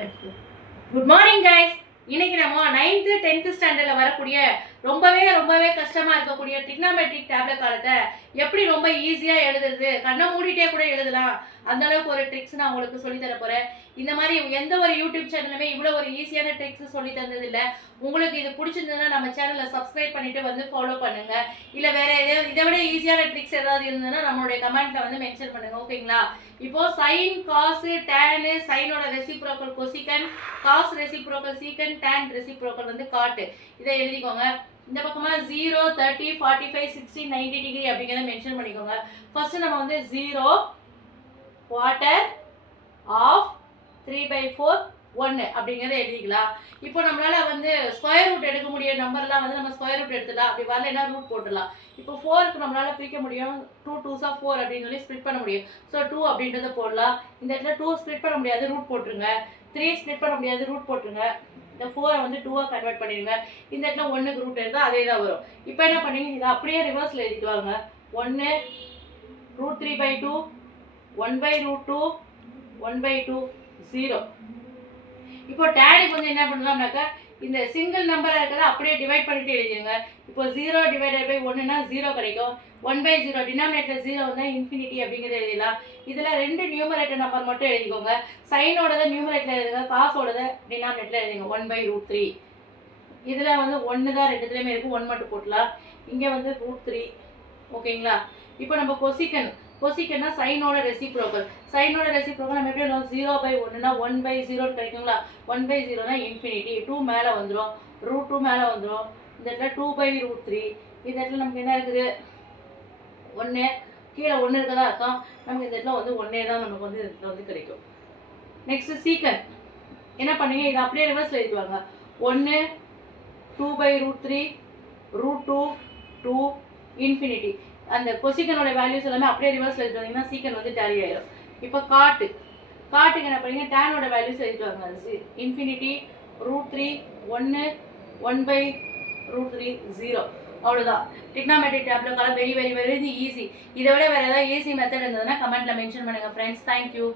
Good morning guys. இன்னைக்கு நம்ம 9th 10th ஸ்டாண்டர்ட்ல வரக்கூடிய ரொம்பவே கஷ்டமா இருக்கக்கூடிய ட்ரிக்னாமெட்ரிக் டேப்லெட் காலத்தை எப்படி ரொம்ப ஈஸியா எழுதுறது, கண்ணை மூடிட்டே கூட எழுதலாம், அந்த அளவுக்கு ஒரு ட்ரிக்ஸ் நான் உங்களுக்கு சொல்லி தர போறேன். இந்த மாதிரி எந்த ஒரு யூடியூப் சேனலுமே இவ்வளோ ஒரு ஈஸியான ட்ரிக்ஸ் சொல்லி தந்தது இல்லை. உங்களுக்கு இது பிடிச்சிருந்ததுன்னா நம்ம சேனலை சப்ஸ்கிரைப் பண்ணிட்டு வந்து ஃபாலோ பண்ணுங்க. இல்லை வேற ஏதாவது இதை விட ஈஸியான ட்ரிக்ஸ் ஏதாவது இருந்ததுன்னா நம்மளுடைய கமெண்ட்ல வந்து மென்ஷன் பண்ணுங்க. ஓகேங்களா? இப்போ சைன், காசு, டேனு, சைனோட ரெசிப்ரோக்கல் கொசிகன், காஸ் ரெசிப்ரோக்கல் சீக்கன், டேன் ரெசிப்ரோக்கல் வந்து காட்டு. இதை எழுதிக்கோங்க. இந்த பக்கமா 0, 30, 45, 60, 90 டிகிரி அப்படிங்கிறத மென்ஷன் பண்ணிக்கோங்க. ஃபர்ஸ்ட் நம்ம வந்து 0, குவார்ட்டர், ஆஃப், 3/4, 1 அப்படிங்கிறத எழுதிக்கலாம். இப்போ நம்மளால வந்து ஸ்கொயர் ரூட் எடுக்க முடிய நம்பர்லாம் வந்து நம்ம ஸ்கொயர் ரூட் எடுத்துடலாம். அப்படி வரலைன்னா ரூட் போட்டுடலாம். இப்போ 4க்கு நம்மளால பிரிக்க முடியும். 2 2s 4 அப்படின்னு சொல்லி ஸ்ப்ளிட் பண்ண முடியும். ஸோ 2 அப்படின்றத போடலாம். இந்த இடத்துல 2 ஸ்ப்ளிட் பண்ண முடியாது, ரூட் போட்டுருங்க. 3 ஸ்ப்ளிட் பண்ண முடியாது, ரூட் போட்டுருங்க. இந்த 4 வந்து 2 கன்வெர்ட் பண்ணிடுங்க. இந்த இடத்துல 1க்கு ரூட் எடுத்தால் அதே தான் வரும். இப்போ என்ன பண்ணுவீங்க, இதை அப்படியே ரிவர்ஸில் எழுதிட்டு வாங்க. 1 √3/2, 1/√2, 1/2, 0. இப்போ டேனுக்கு வந்து என்ன பண்ணலாம்னாக்கா, இந்த சிங்கிள் நம்பராக இருக்கிறத அப்படியே டிவைட் பண்ணிட்டு எழுதிடுங்க. இப்போ 0 ÷ 1னா 0 கிடைக்கும். 1/0 டினாமினேட்டர் 0 வந்தால் இன்ஃபினிட்டி அப்படிங்கிறத எழுதிடலாம். இதில் 2 நியூமரேட்டர் நம்பர் மட்டும் எழுதிக்கோங்க. சைனோடதை நியூமரேட்டர் எழுதுங்க, காசோடதை டினாமினேட்டர் எழுதுங்க. 1/√3. இதில் வந்து 1 தான் ரெண்டுத்துலேயுமே இருக்குது, 1 மட்டும் போட்டலாம். இங்கே வந்து √3. ஓகேங்களா? இப்போ நம்ம கொசிக்கன்னா சைனோட ரெசிப்ரோக்கல். சைனோட ரெசிப்ரோக்கல் நம்ம எப்படி எழுதுவோம்? 0/1னா 1/0 கிடைக்குங்களா? 1/0னா இன்ஃபினிட்டி. 2 மேலே வந்துடும், √2 மேலே வந்துடும். இந்த இடத்துல 2/√3. இந்த இடத்துல நமக்கு என்ன இருக்குது? 1. கீழே 1 இருக்கதா அர்த்தம். நமக்கு இந்த இடத்துல வந்து 1 தான் நமக்கு வந்து இதில் வந்து கிடைக்கும். நெக்ஸ்ட் சீக்கன் என்ன பண்ணுங்க, இதை அப்படியே ரிவர்ஸில் எழுதிவாங்க. 1 2/√3, √2, 2, இன்ஃபினிட்டி. அந்த கொசிக்கனோட வேல்யூஸ் எல்லாமே அப்படியே ரிவர்ஸில் எழுதிட்டு வந்தீங்கன்னா சீக்கன் வந்து டேலி ஆயிடும். இப்போ காட்டுக்கு என்ன பண்ணீங்க, டேனோட வேல்யூஸ் எழுதிட்டு வாங்க. இன்ஃபினிட்டி, √3, 1, 1/√3, 0. அவ்வளோதான். ட்ரிக்னாமெட்ரிக் டேப்லெட் காலம் வெரி ஈஸி. இதை விட வேறு ஏதாவது ஈஸி மெத்தட் இருந்ததுன்னா கமெண்ட்டில் மென்ஷன் பண்ணுங்கள் ஃப்ரெண்ட்ஸ். தேங்க்யூ.